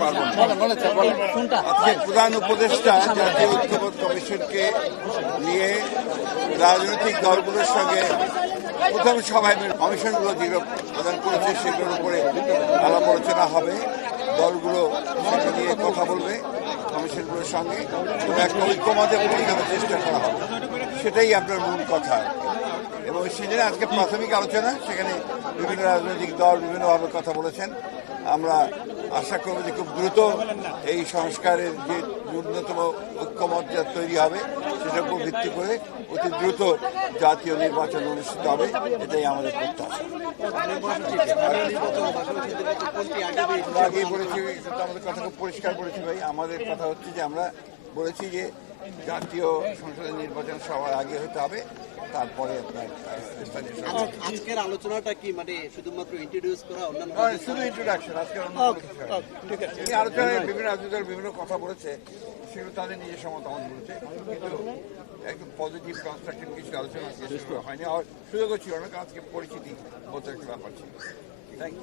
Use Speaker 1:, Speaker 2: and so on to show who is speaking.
Speaker 1: পারব না। আজকে প্রধান উপদেষ্টা জাতীয় ঐক্যমত কমিশনকে নিয়ে রাজনৈতিক দলগুলোর সঙ্গে প্রথম সভায় কমিশনগুলো যেগুলো প্রদান করেছে সেগুলোর উপরে আলাপ আলোচনা হবে। দলগুলো সেটা নিয়ে কথা বলবে কমিশনগুলোর সঙ্গে। এবং একটা ঐক্যমতে পৌঁছানোর চেষ্টা করা হবে। সেটাই আপনার মূল কথা। এবং সেখানে আজকে প্রাথমিক আলোচনা, সেখানে বিভিন্ন রাজনৈতিক দল বিভিন্নভাবে কথা বলেছেন। আমরা আশা করব যে খুব দ্রুত এই সংস্কারের যে ন্যূনতম ঐক্যমত যা তৈরি হবে, সেটার উপর ভিত্তি করে অতি দ্রুত জাতীয় নির্বাচন অনুষ্ঠিত হবে, এটাই আমাদের প্রত্যাশা। আগেই বলেছি, আমাদের কথা খুব পরিষ্কার বলেছি ভাই। আমাদের কথা হচ্ছে যে আমরা বলেছি যে জাতীয় সংসদের নির্বাচন সবার আগে হতে হবে তারপরে আপনার।
Speaker 2: আজ- আজকের আলোচনাটা কি? মানে শুধুমাত্র ইন্ট্রোডিউস করা অন্যান্য
Speaker 1: আর শুধু ইন্ট্রোডাকশন হয়। এই আলোচনায় বিভিন্ন রাজনৈতিক দল বিভিন্ন কথা বলেছে সেগুলো তাদের নিজস্ব মতামত বলেছে কিন্তু একদম পজিটিভ কনস্ট্রাকটিভ কিছু আলোচনা আজকে শুরু হয়নি। আর সুযোগও ছিল না কারণ আজকে পরিচিতি বলতে একটা ব্যাপার ছিল। Thank you